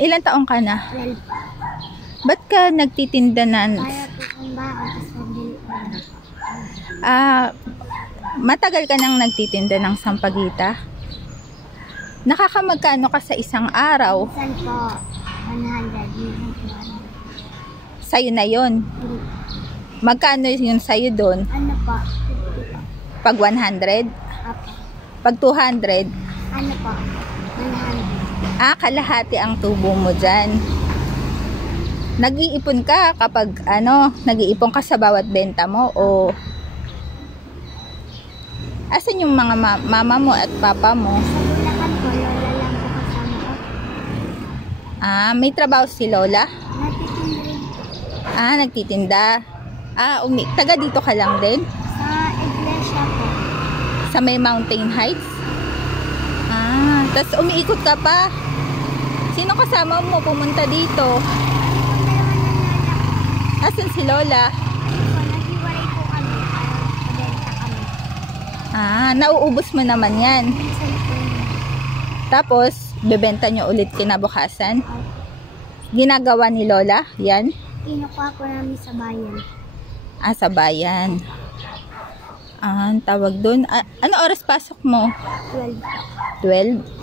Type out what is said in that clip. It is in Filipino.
Ilan taong ka na? 12. Ba't ka nagtitinda ng... Kaya po kung bakit tapos pabili ko na. Matagal ka nang nagtitinda ng sampagita? Nakakamagkano ka sa isang araw? Minsan po, 100. Minsan po, 100. Sa'yo na yon. Hindi. Magkano yun sa'yo doon? Ano po? 50 po. Pag 100? Apo. Pag 200? Ano po? 100. Kalahati ang tubo mo dyan. Nag-iipon ka kapag nag-iipon ka sa bawat benta mo o asan yung mga mama mo at papa mo? Sa Bulacan po, lola lang po kasama ko. May trabaho si Lola? Natitinda rin po. Nagtitinda. Taga dito ka lang din? Sa iglesia po. Sa may Mountain Heights? Tapos umiikot ka pa. Sino kasama mo pumunta dito? Asan si Lola? Naghiwalay po kami. Pabenta kami. Nauubos mo naman yan. Minsan po yun. Tapos, bebenta nyo ulit kinabukasan. Ginagawa ni Lola? Yan? Kinukuha po namin sa bayan. Sa bayan. Ang tawag dun. Ano oras pasok mo? 12. 12?